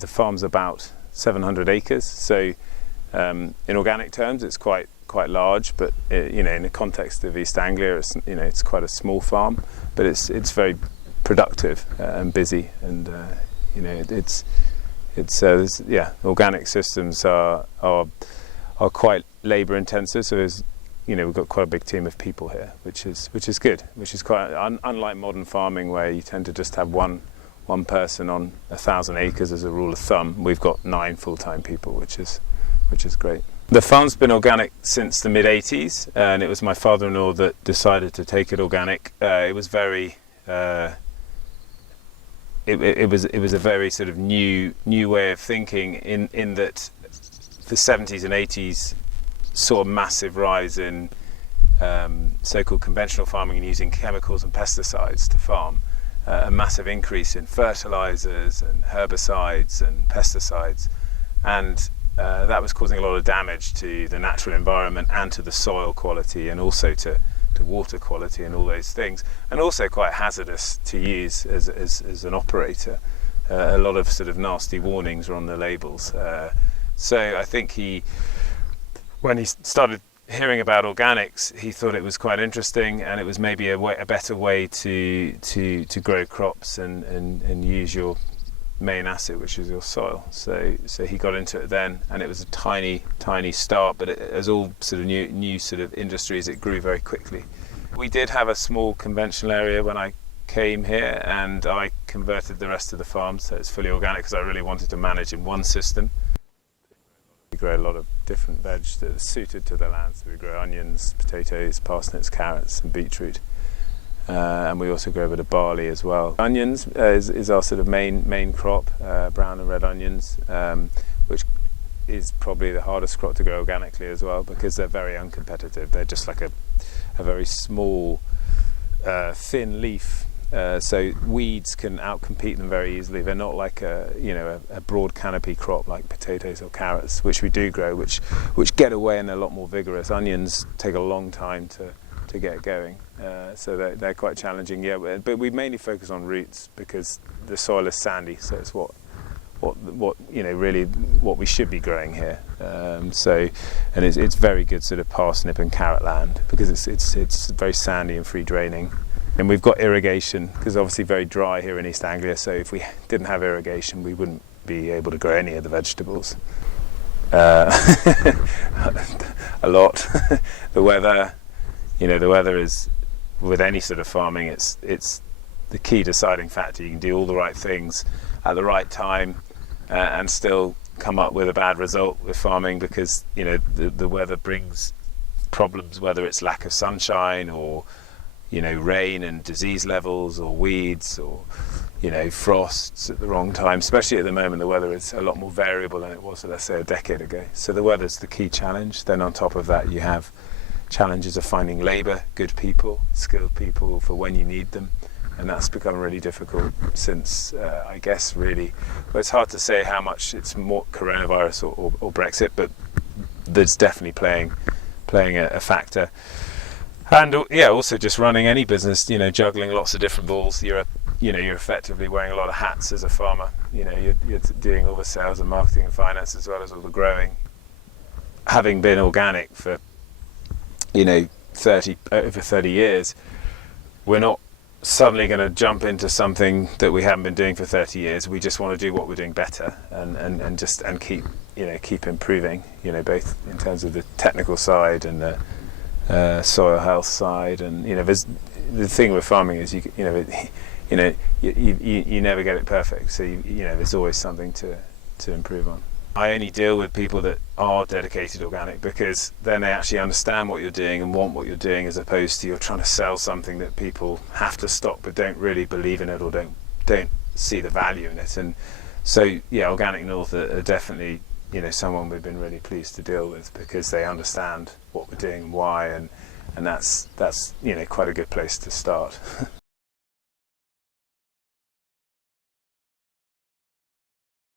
The farm's about 700 acres, so in organic terms it's quite large, but in the context of East Anglia, it's quite a small farm, but it's very productive and busy, and organic systems are quite labour intensive, so we've got quite a big team of people here, which is good, which is quite unlike modern farming where you tend to just have one person on 1,000 acres as a rule of thumb. We've got 9 full-time people, which is great. The farm's been organic since the mid-80s, and it was my father-in-law that decided to take it organic. It was very it was a very sort of new way of thinking in that the 70s and 80s saw a massive rise in so-called conventional farming and using chemicals and pesticides to farm. A massive increase in fertilizers and herbicides and pesticides, and that was causing a lot of damage to the natural environment and to the soil quality, and also to water quality and all those things, and also quite hazardous to use as an operator. A lot of sort of nasty warnings were on the labels. So I think when he started hearing about organics, he thought it was quite interesting, and it was maybe a better way to grow crops and use your main asset, which is your soil. So he got into it then, and it was a tiny start, but as all sort of new sort of industries, it grew very quickly. We did have a small conventional area when I came here, and I converted the rest of the farm so it's fully organic because I really wanted to manage in one system. We grow a lot of different veg that are suited to the land, so we grow onions, potatoes, parsnips, carrots and beetroot, and we also grow a bit of barley as well. Onions is our sort of main crop, brown and red onions, which is probably the hardest crop to grow organically as well, because they're very uncompetitive. They're just like a very small thin leaf, so weeds can outcompete them very easily. They're not like a broad canopy crop like potatoes or carrots, which we do grow, which get away and they're a lot more vigorous. Onions take a long time to get going, so they're quite challenging. Yeah, but we mainly focus on roots because the soil is sandy, so it's what really what we should be growing here. And it's very good sort of parsnip and carrot land because it's very sandy and free draining. And we've got irrigation because obviously very dry here in East Anglia, so if we didn't have irrigation we wouldn't be able to grow any of the vegetables. A lot. The weather is, with any sort of farming, it's the key deciding factor. You can do all the right things at the right time and still come up with a bad result with farming, because the weather brings problems, whether it's lack of sunshine or rain and disease levels or weeds or frosts at the wrong time. Especially at the moment, the weather is a lot more variable than it was, let's say, a decade ago. So the weather's the key challenge. Then on top of that you have challenges of finding labour, good people, skilled people for when you need them, and that's become really difficult since I guess really, well, it's hard to say how much it's more coronavirus or Brexit, but that's definitely playing a factor. And also just running any business, juggling lots of different balls. You're effectively wearing a lot of hats as a farmer. You're doing all the sales and marketing and finance as well as all the growing. Having been organic for over 30 years, we're not suddenly going to jump into something that we haven't been doing for 30 years. We just want to do what we're doing better and keep improving, both in terms of the technical side and the soil health side. And there's the thing with farming is you never get it perfect, so there's always something to improve on. I only deal with people that are dedicated organic, because then they actually understand what you're doing and want what you're doing, as opposed to you're trying to sell something that people have to stock but don't really believe in it or don't see the value in it. And so Organic North are definitely someone we've been really pleased to deal with, because they understand what we're doing and why, and that's quite a good place to start.